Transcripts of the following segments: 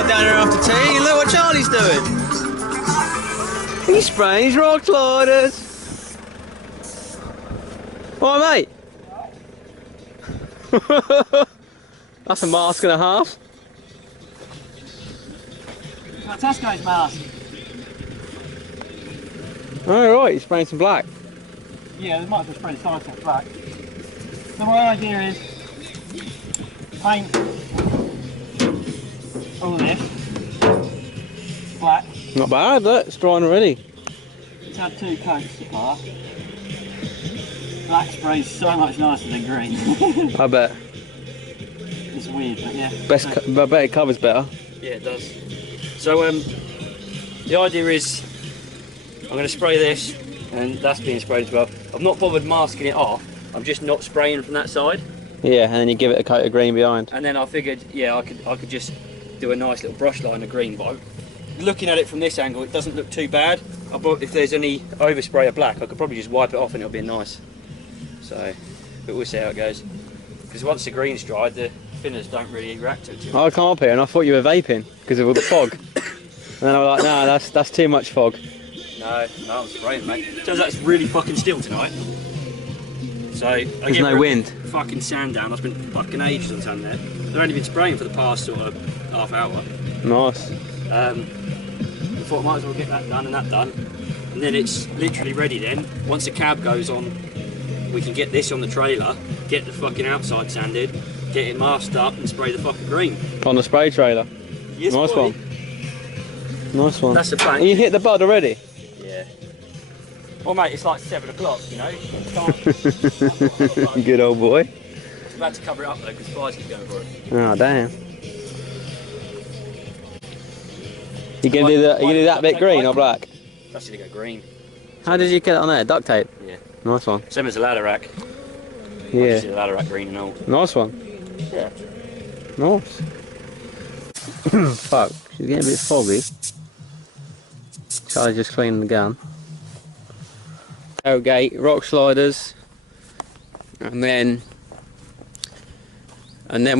hot down here after tea. Look what Charlie's doing. He's spraying his rock sliders. Alright, mate. That's a mask and a half. Tesco's mask. Alright, he's spraying some black. Yeah, they might as well spray the sides off black. So my idea is paint all this black. Not bad, look, it's drying already. It's had 2 coats so far. Black spray's so much nicer than green. I bet. It's weird, but yeah. I bet it covers better. Yeah, it does. So the idea is I'm going to spray this, and that's being sprayed as well. I've not bothered masking it off. I'm just not spraying from that side. Yeah, and then you give it a coat of green behind. And then I figured, yeah, I could just do a nice little brush line of green. But looking at it from this angle, it doesn't look too bad. If there's any overspray of black, I could probably just wipe it off and it'll be nice. So, but we'll see how it goes. Because once the green's dried, the thinners don't really react to it too much. I come up here and I thought you were vaping because of all the fog. And then I was like, nah, that's too much fog. No, I'm spraying, mate. Turns out it's really fucking still tonight. So there's no wind. Fucking sand down. I spent fucking ages on sand there. They've only been spraying for the past sort of half hour. Nice. I thought I might as well get that done and that done. And then it's literally ready then. Once the cab goes on, we can get this on the trailer, get the fucking outside sanded, get it masked up and spray the fucking green. On the spray trailer. Yes, nice boy. one. Nice one. That's the plan. You hit the bud already? Yeah. Well, mate, it's like 7 o'clock, you know. Good old boy. I'm about to cover it up though, because flies keep going for it. Oh damn. You gonna do that bit green or black? That's gonna go green. How did you get it on there? Duct tape? Yeah. Nice one. Same as the ladder rack. Yeah. The ladder rack green and all. Nice one. Yeah. Nice. Fuck, she's getting a bit foggy. Charlie just cleaning the gun. Tailgate, rock sliders, and then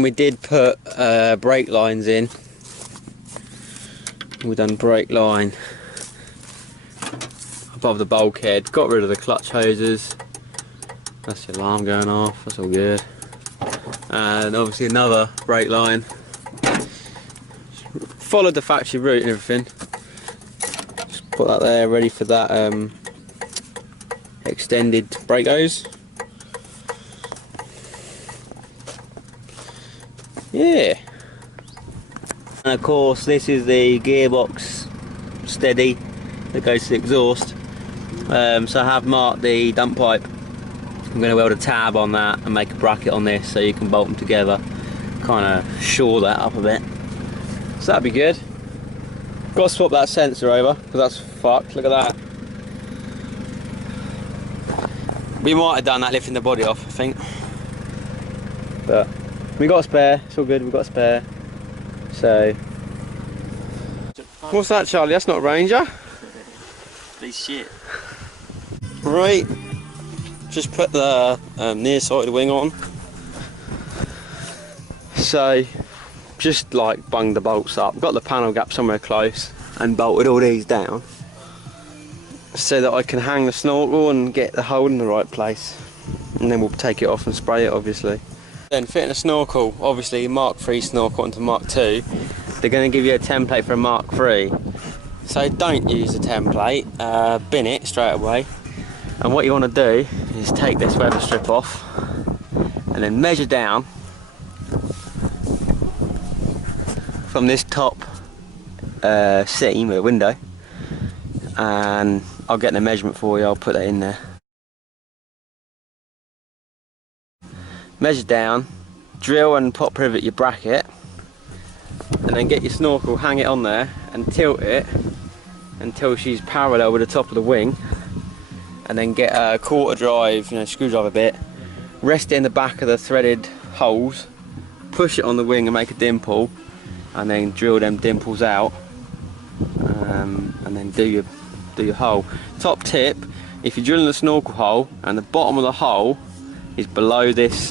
we did put brake lines in. We done brake line above the bulkhead. Got rid of the clutch hoses. That's the alarm going off. That's all good. And obviously another brake line. Followed the factory route and everything. Just put that there, ready for that extended brake hose. Yeah. And of course this is the gearbox steady that goes to the exhaust. So I have marked the dump pipe. I'm going to weld a tab on that and make a bracket on this so you can bolt them together. Kind of shore that up a bit. So that'd be good. Got to swap that sensor over because that's fucked. Look at that. We might have done that lifting the body off, I think. But we got a spare. It's all good. We've got a spare. So. What's that, Charlie? That's not a Ranger. Piece shit. Right. Just put the near side of the wing on. So. Just like bunged the bolts up, got the panel gap somewhere close and bolted all these down so that I can hang the snorkel and get the hole in the right place, and then we'll take it off and spray it obviously. Then fitting a snorkel, obviously Mark III snorkel into Mark II, they're going to give you a template for a Mark III, so don't use the template, bin it straight away, and what you want to do is take this weather strip off and then measure down from this top seam with a window, and I'll get the measurement for you. I'll put that in there. Measure down, drill and pop rivet your bracket, and then get your snorkel, hang it on there and tilt it until she's parallel with the top of the wing, and then get a quarter drive, screwdriver bit, rest it in the back of the threaded holes, push it on the wing and make a dimple, and then drill them dimples out, and then do your hole. Top tip: if you're drilling the snorkel hole and the bottom of the hole is below this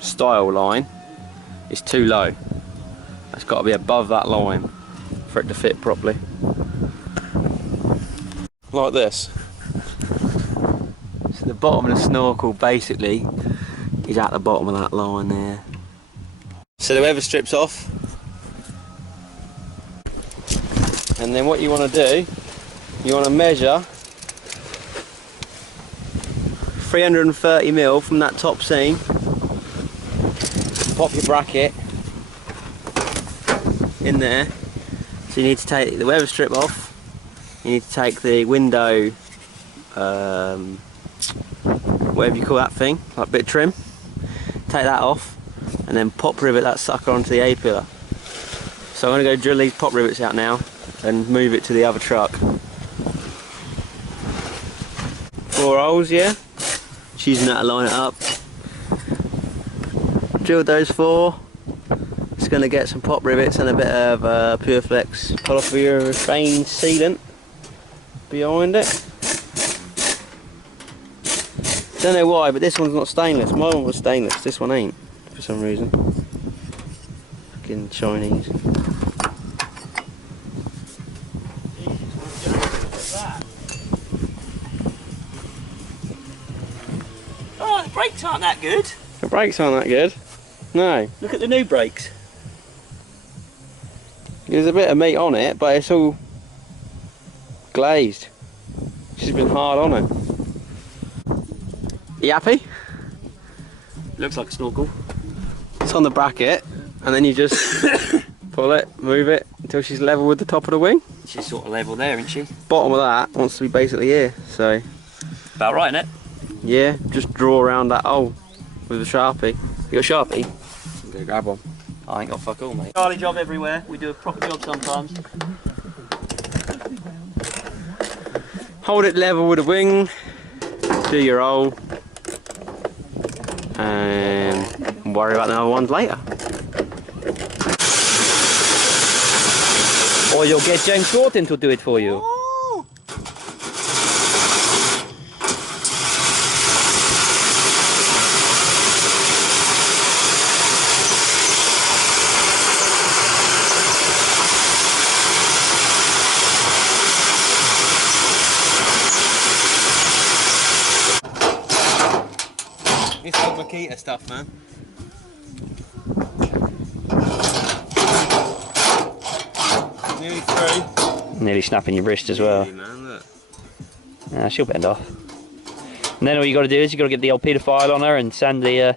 stile line, it's too low. It's got to be above that line for it to fit properly. Like this. So the bottom of the snorkel basically is at the bottom of that line there. So the weather strip's off. And then what you want to do, you want to measure 330mm from that top seam. Pop your bracket in there. So you need to take the weather strip off. You need to take the window, whatever you call that thing, like bit of trim. Take that off, and then pop rivet that sucker onto the A-pillar. So I'm going to go drill these pop rivets out now and move it to the other truck. 4 holes, yeah? Just using that to line it up. Drilled those 4. Just going to get some pop rivets and a bit of Pureflex polyurethane sealant behind it. Don't know why, but this one's not stainless. My one was stainless, this one ain't, for some reason. Fucking Chinese. Oh, the brakes aren't that good. The brakes aren't that good. No. Look at the new brakes. There's a bit of meat on it, but it's all glazed. She's been hard on it. You happy? Looks like a snorkel. It's on the bracket, and then you just pull it, move it until she's level with the top of the wing. She's sort of level there, isn't she? Bottom of that wants to be basically here, so About right, innit? yeah, just draw around that hole with a Sharpie. You got a Sharpie? I'm gonna grab one. I ain't got fuck all, mate. Charlie job everywhere. We do a proper job sometimes. Hold it level with the wing, do your hole, and worry about the other ones later. Or you'll get James Gordon to do it for you. It's all Makita stuff, man. Nearly through. Nearly snapping your wrist as well. Man, look. She'll bend off. And then all you got to do is you got to get the old pedophile on her and sand the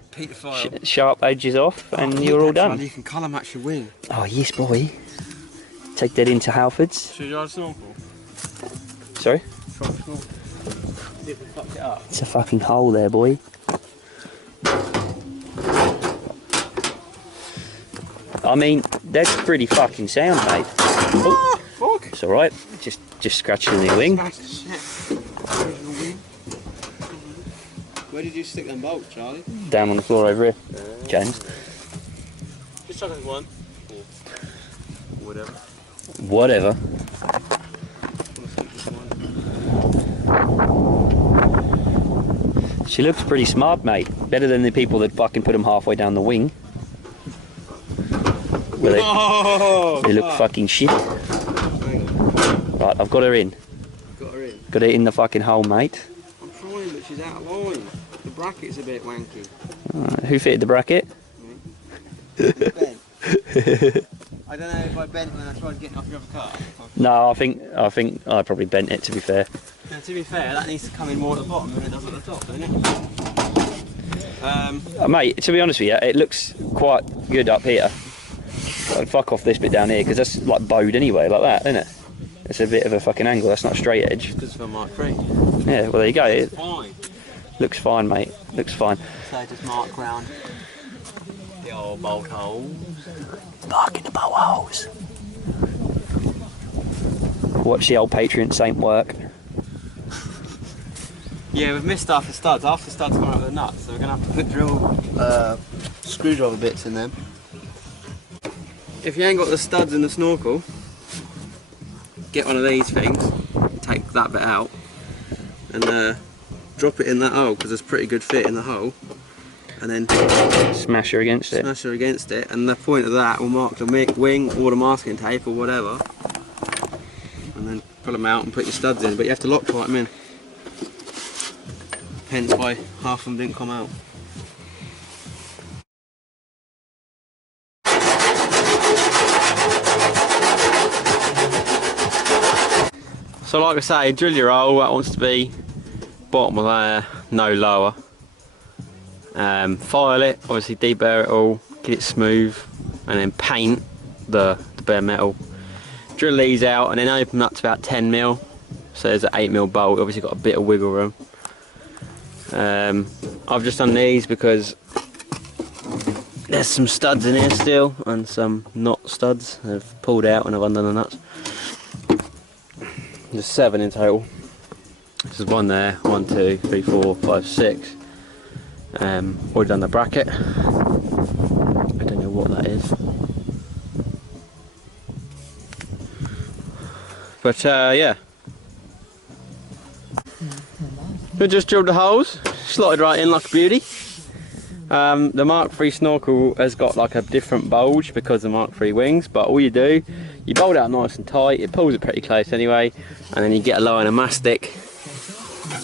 sharp edges off, and you're all done. You can colour match your wing. Oh yes, boy. Take that into Halfords. Should you ride a snorkel? Sorry? Try a snorkel. Dip and fuck it up. It's a fucking hole there, boy. I mean, that's pretty fucking sound, mate. Oh, fuck. It's alright. Just scratching the wing. Where did you stick them bolts, Charlie? Down on the floor over here, James. Just chuck it one. Or whatever. Whatever. She looks pretty smart, mate. Better than the people that fucking put them halfway down the wing. Where they look fucking shit. Right, I've got her in. Got her in? Got it in the fucking hole, mate. I'm trying, but she's out of line. The bracket's a bit wanky. Who fitted the bracket? Me. Bent. I don't know if I bent when I tried getting off your other car. No, I think I probably bent it, to be fair. Now, to be fair, that needs to come in more at the bottom than it does at the top, doesn't it? Mate, to be honest with you, it looks quite good up here. I'd fuck off this bit down here, because that's like bowed anyway, like that, isn't it? It's a bit of a fucking angle, that's not a straight edge. Because it's for Mark 3. Yeah, well there you go. It Fine. looks fine, mate. Looks fine. So just mark round the old bolt holes. Fucking the bolt holes. Watch the old Patreon Saint work. Yeah, we've missed half the studs. Half the studs come out with the nuts, so we're going to have to put drill screwdriver bits in them. If you ain't got the studs in the snorkel, get one of these things, take that bit out, and drop it in that hole, because there's a pretty good fit in the hole. and then smash her against it. Smash her against it, and the point of that will mark the wing or the masking tape or whatever, and then pull them out and put your studs in, but you have to Loctite them in. Hence why half of them didn't come out. So like I say, drill your hole, that wants to be bottom of there, no lower. File it, obviously deburr it all, get it smooth, and then paint the bare metal. Drill these out and then open up to about 10mm. So there's an 8mm bolt, obviously got a bit of wiggle room. I've just done these because there's some studs in here still, and some not studs I've pulled out and I've undone the nuts. There's 7 in total. There's 1 there, 1, 2, 3, 4, 5, 6. Already done the bracket. I don't know what that is. But yeah. We just drilled the holes, slotted right in like a beauty. The Mark III snorkel has got like a different bulge because of the Mark III wings, but all you do, you bolt it out nice and tight, it pulls it pretty close anyway, and then you get a line of mastic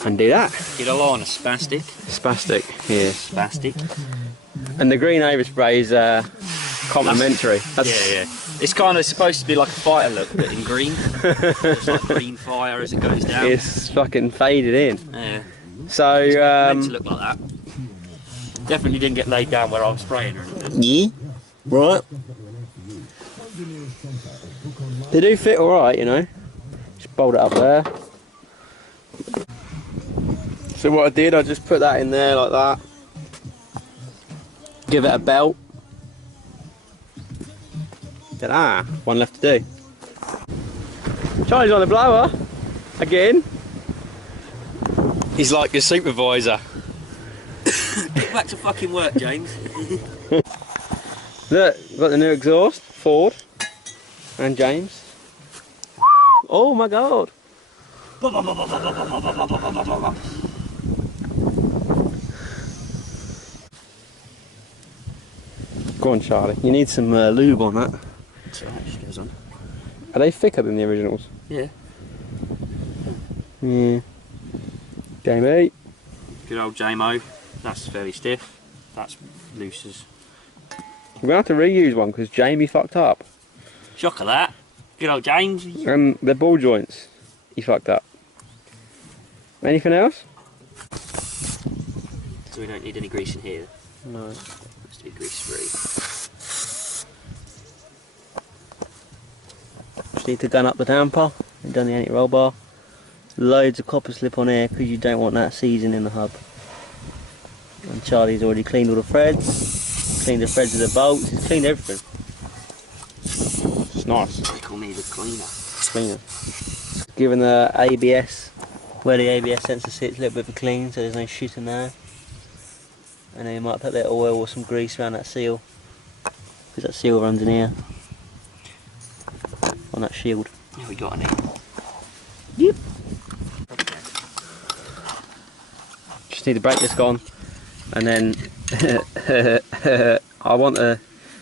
and do that. Get a line of spastic. Spastic, yeah. Spastic. And the green overspray is complimentary. Yeah. It's kind of supposed to be like a fighter look, but in green. It's like green fire as it goes down. It's fucking faded in. Yeah. So, it's meant to look like that. Definitely didn't get laid down where I was spraying or anything. Yeah, right. They do fit alright, you know. Just bolt it up there. So what I did, I just put that in there like that. Give it a belt. Ta-da! One left to do. Charlie's on the blower again. He's like your supervisor. Get back to fucking work, James. Look, got the new exhaust, Ford and James. Oh my god! Go on, Charlie. You need some lube on that. That's alright, just goes on. Are they thicker than the originals? Yeah. Yeah. Game 8. Good old JMO. That's fairly stiff. That's loose as. We're going to have to reuse one because Jamie fucked up. Shock of that. Good old James. And the ball joints, he fucked up. Anything else? So we don't need any grease in here. No. Has to be grease free. Just need to gun up the damper. We've done the anti-roll bar. Loads of copper slip on here because you don't want that seizing in the hub. And Charlie's already cleaned all the threads. Cleaned the threads of the bolts. He's cleaned everything. It's nice. They call me the cleaner. Cleaner. Given the ABS, where the ABS sensor sits, a little bit of a clean so there's no shit in there. And then you might put a bit of oil or some grease around that seal, because that seal runs in here on that shield. Yeah, we got any. Yep. Just need the brake disc on, and then I want a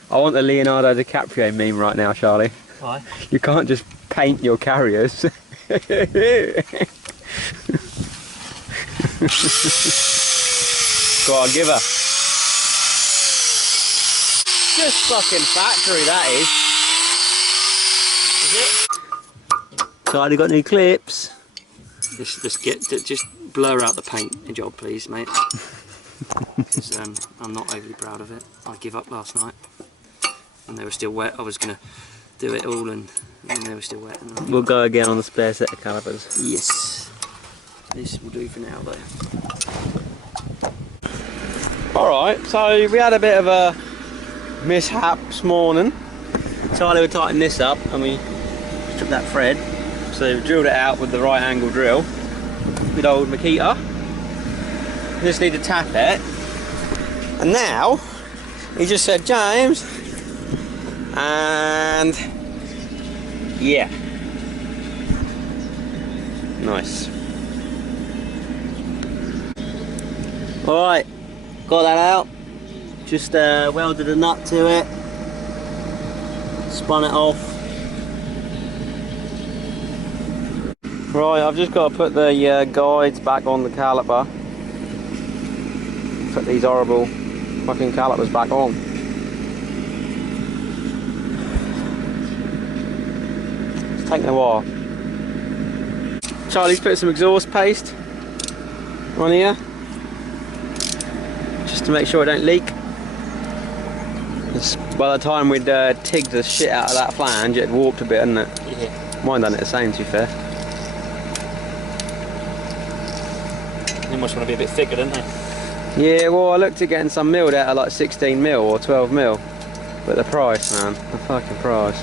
Leonardo DiCaprio meme right now, Charlie. Why? You can't just paint your carriers. Go on, give her. Just fucking factory, that is. Is it? So I got new clips. Just blur out the paint job, please, mate. Because I'm not overly proud of it. I give up last night, and they were still wet. I was gonna do it all, and they were still wet. We'll go again on the spare set of calipers. Yes. This will do for now, though. Alright, so we had a bit of a mishap this morning. Charlie would tighten this up and we stripped that thread. So we drilled it out with the right angle drill. Good old Makita. Just need to tap it. And now, he just said, James, and yeah. Nice. Alright. Got that out, just welded a nut to it, spun it off. Right, I've just got to put the guides back on the caliper. Put these horrible fucking calipers back on. It's taking a while. Charlie's put some exhaust paste on here, just to make sure it don't leak. By the time we'd tigged the shit out of that flange, it had warped a bit, hadn't it? Yeah. Mine done it the same, to be fair. They must want to be a bit thicker, don't they? Yeah, well, I looked at getting some milled out of like 16mm or 12mm, but the price, man, the fucking price,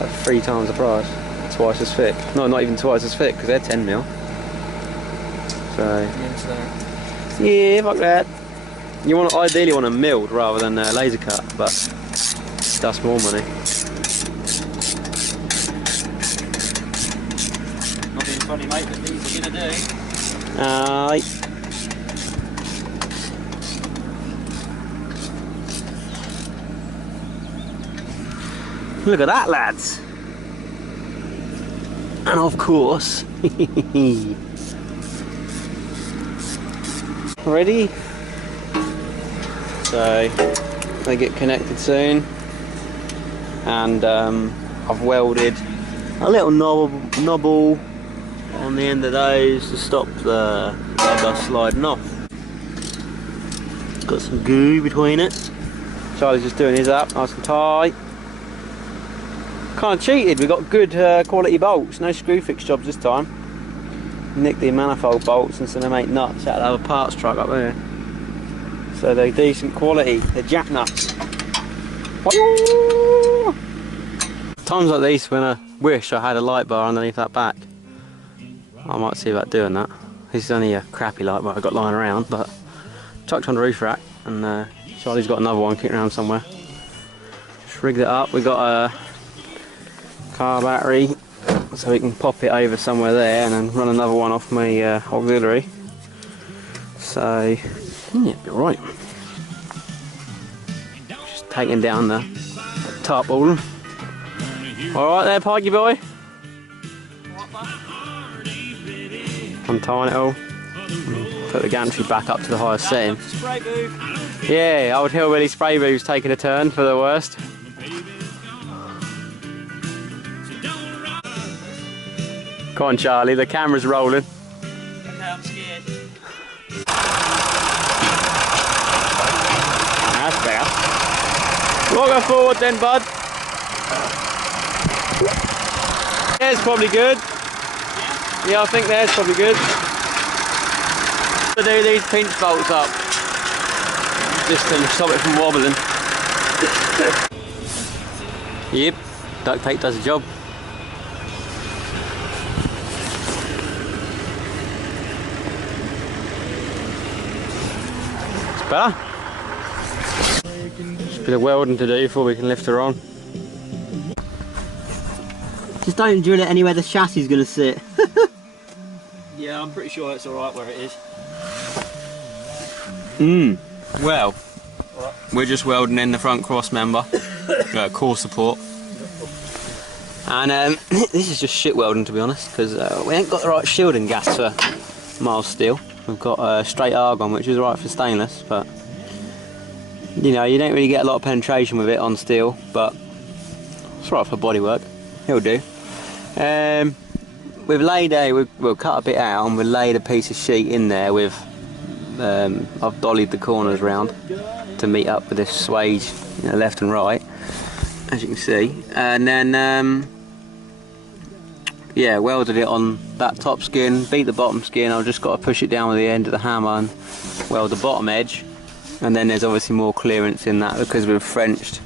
like 3 times the price, twice as thick. No, not even twice as thick, because they're 10mm. So yeah, fuck that. You want, ideally want a milled rather than a laser cut, but that's more money. Not being funny, mate, but these are gonna do. Look at that, lads. And of course, ready? So they get connected soon, and I've welded a little knobble on the end of those to stop the rubber sliding off. Got some goo between it. Charlie's just doing his up nice and tight. Kind of cheated, we got good quality bolts, no screw fix jobs this time. Nicked the manifold bolts and so they make nuts out of a parts truck up there. So they're decent quality, they're jack nuts. Times like these when I wish I had a light bar underneath that back. I might see about doing that. This is only a crappy light bar I've got lying around, but chucked on the roof rack, and Charlie's got another one kicking around somewhere. Just rigged it up, we got a car battery so we can pop it over somewhere there and then run another one off my auxiliary. So yeah, be alright. Just taking down the tarpaulin. Alright there, Pikey boy. Untying it all. Put the gantry back up to the highest setting. Spray booth. Yeah, old hillbilly spray booth's taking a turn for the worst. Come on, Charlie, the camera's rolling. Okay, I'm scared. That's better. Rock her forward then, bud. There's probably good. Yeah, I think there's probably good. To do these pinch bolts up, just to stop it from wobbling. Yep, duct tape does the job. It's better. Just a bit of welding to do before we can lift her on. Just don't drill it anywhere the chassis is going to sit. Yeah, I'm pretty sure it's alright where it is. Well, we're just welding in the front cross member, core support. And this is just shit welding, to be honest, because we ain't got the right shielding gas for mild steel. We've got straight argon, which is right for stainless, but you know, you don't really get a lot of penetration with it on steel, but it's right for bodywork. It'll do. We've laid we'll cut a bit out and we've laid a piece of sheet in there with, I've dollied the corners round to meet up with this swage, you know, left and right, as you can see. And then, yeah, welded it on that top skin, beat the bottom skin. I've just got to push it down with the end of the hammer and weld the bottom edge. And then there's obviously more clearance in that because we've Frenched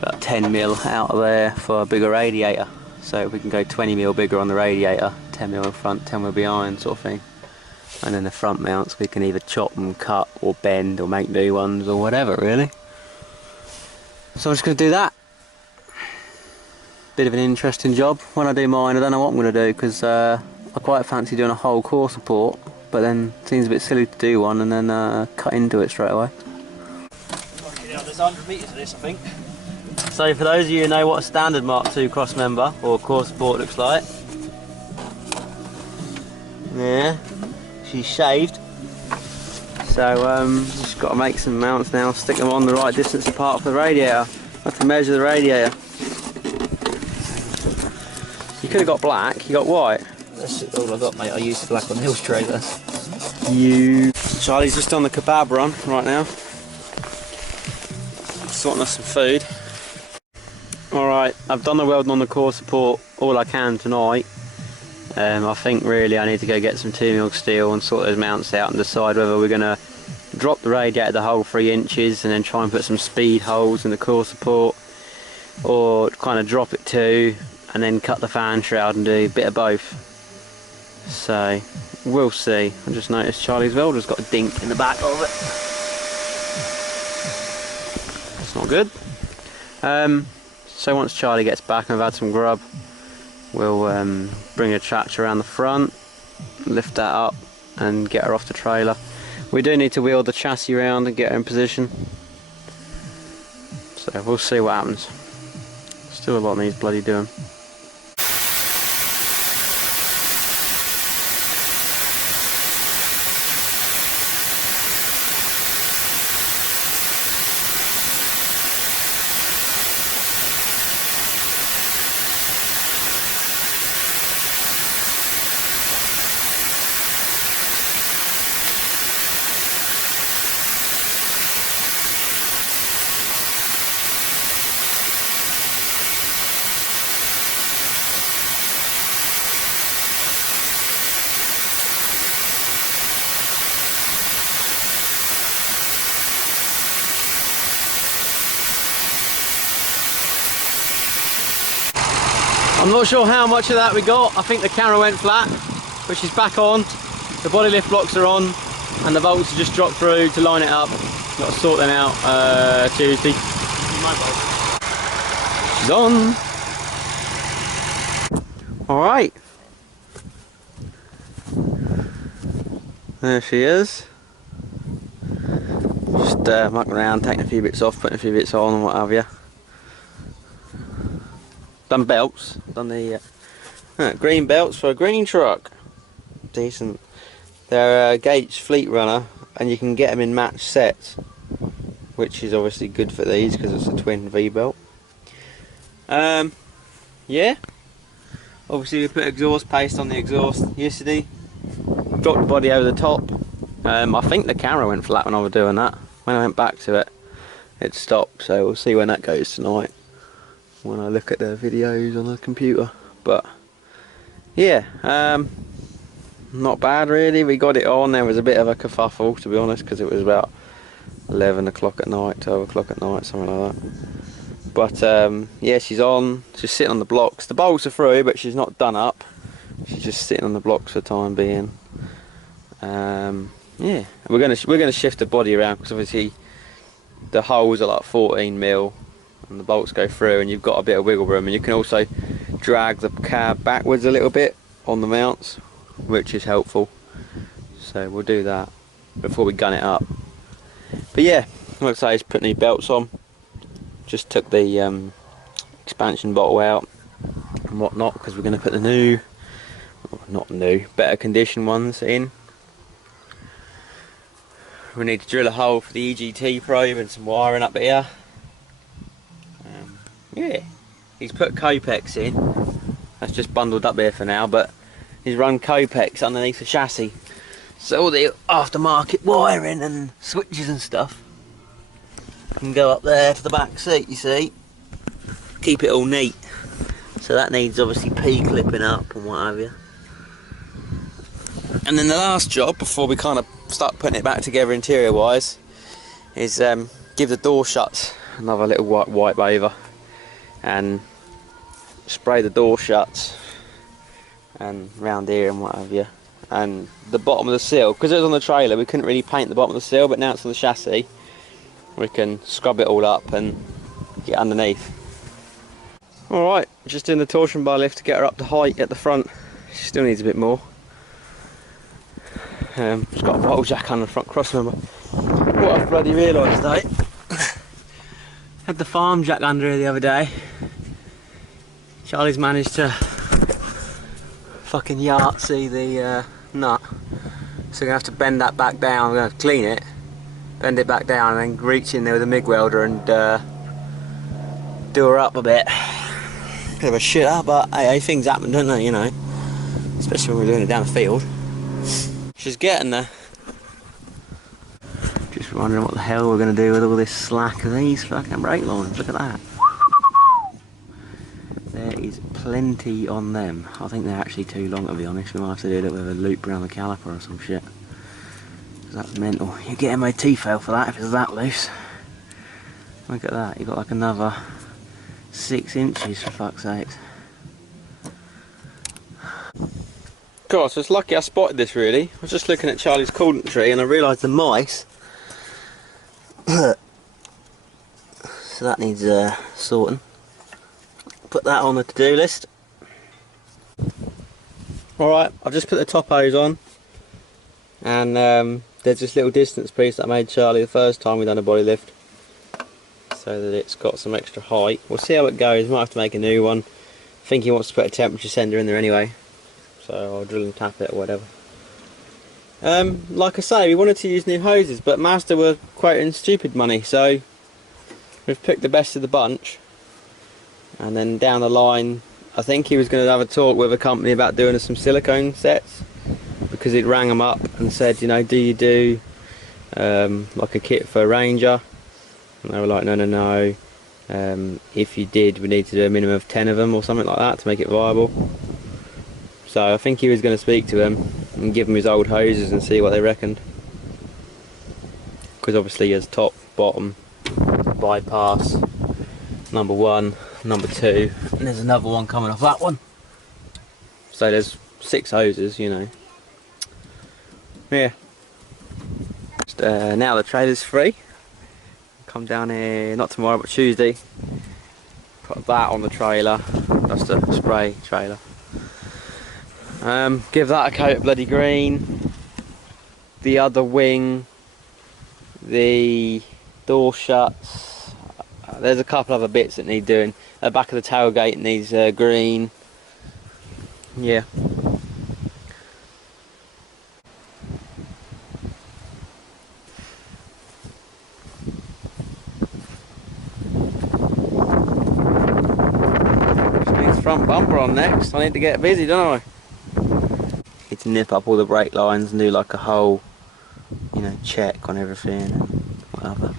about 10mm out of there for a bigger radiator. So we can go 20mm bigger on the radiator, 10mm in front, 10mm behind, sort of thing. And then the front mounts we can either chop and cut or bend or make new ones or whatever, really. So I'm just going to do that. Bit of an interesting job. When I do mine, I don't know what I'm going to do because I quite fancy doing a whole core support, but then it seems a bit silly to do one and then cut into it straight away. there's 100 metres of this, I think. So for those of you who know what a standard Mark II cross member or core support looks like, yeah, she's shaved. So just got to make some mounts now, stick them on the right distance apart for the radiator. I have to measure the radiator. You could have got black, you got white. That's all I got, mate. I used the black on Hill's trailer. Charlie's just on the kebab run right now, sorting us some food. Alright, I've done the welding on the core support all I can tonight. I think really I need to go get some 2mm steel and sort those mounts out and decide whether we're going to drop the radiator the whole 3 inches and then try and put some speed holes in the core support, or kind of drop it 2 and then cut the fan shroud and do a bit of both. So we'll see. I just noticed Charlie's welder's got a dink in the back of it. That's not good. So once Charlie gets back and I've had some grub, we'll bring a tractor around the front, lift that up and get her off the trailer. We do need to wheel the chassis around and get her in position. So we'll see what happens. Still a lot needs bloody doing. I'm not sure how much of that we got. I think the camera went flat, but she's back on. The body lift blocks are on, and the bolts have just dropped through to line it up. Got to sort them out Tuesday. She's on. All right. There she is. Just mucking around, taking a few bits off, putting a few bits on and what have you. Done belts, done the green belts for a green truck. Decent. They're a Gates Fleet Runner and you can get them in match sets, which is obviously good for these because it's a twin V-belt. Yeah, obviously we put exhaust paste on the exhaust yesterday, dropped the body over the top. I think the camera went flat when I was doing that. When I went back to it, it stopped, so we'll see when that goes tonight, when I look at the videos on the computer. But yeah, not bad really. We got it on. There was a bit of a kerfuffle, to be honest, because it was about 11 o'clock at night, 12 o'clock at night, something like that. But yeah, she's on. She's sitting on the blocks. The bolts are through, but she's not done up. She's just sitting on the blocks for the time being. Yeah, we're gonna shift the body around because obviously the holes are like 14mm. And the bolts go through and you've got a bit of wiggle room, and you can also drag the cab backwards a little bit on the mounts, which is helpful. So we'll do that before we gun it up. But yeah, like I say, just put new belts on. Just took the expansion bottle out and whatnot because we're going to put the new, well, not new, better condition ones in. We need to drill a hole for the EGT probe and some wiring up here. Yeah, he's put Copex in. That's just bundled up here for now, but he's run Copex underneath the chassis. So all the aftermarket wiring and switches and stuff can go up there to the back seat, you see. Keep it all neat. So that needs obviously P-clipping up and what have you. And then the last job, before we kind of start putting it back together interior wise, is give the door shuts another little wipe over. And spray the door shuts and round here and what have you, and the bottom of the sill, because it was on the trailer we couldn't really paint the bottom of the sill, but now it's on the chassis we can scrub it all up and get underneath. Alright, just doing the torsion bar lift to get her up to height at the front. She still needs a bit more. Just got a bottle jack on the front cross member. What I've bloody realised though, Had the farm jack under here the other day. Charlie's managed to fucking Yahtzee the nut. So we're gonna have to bend that back down. We're gonna have to clean it, bend it back down, and then reach in there with a MIG welder and do her up a bit. Bit of a shitter, but hey, things happen, don't they? You know, especially when we're doing it down the field. She's getting there. Just wondering what the hell we're gonna do with all this slack of these fucking brake lines. Look at that. There is plenty on them. I think they're actually too long, to be honest. We might have to do it with a loop around the caliper or some shit. That's mental. You get MOT fail for that if it's that loose. Look at that, you've got like another 6 inches for fuck's sake. God, so it's lucky I spotted this really. I was just looking at Charlie's coolant tree and I realised the mice. So that needs sorting. Put that on the to-do list. Alright, I've just put the top hose on, and there's this little distance piece that I made Charlie the first time we done a body lift, so that it's got some extra height. We'll see how it goes. Might have to make a new one. I think he wants to put a temperature sender in there anyway, so I'll drill and tap it or whatever. Like I say, we wanted to use new hoses, but Mazda were quoting stupid money, so we've picked the best of the bunch. And then down the line, I think he was going to have a talk with a company about doing some silicone sets, because he'd rang them up and said, you know, do you do like a kit for a Ranger? And they were like, no. If you did, we need to do a minimum of 10 of them or something like that to make it viable. So I think he was going to speak to him and give him his old hoses and see what they reckoned. Because obviously he has top, bottom, bypass, number 1, number 2, and there's another one coming off that one. So there's 6 hoses, you know. Yeah. Just, now the trailer's free. Come down here, not tomorrow but Tuesday. Put that on the trailer. That's the spray trailer. Give that a coat of bloody green. The other wing, the door shuts. There's a couple other bits that need doing. The back of the tailgate needs green. Yeah. Just needs front bumper on next. I need to get busy, don't I? Need to nip up all the brake lines and do like a whole, you know, check on everything and whatever.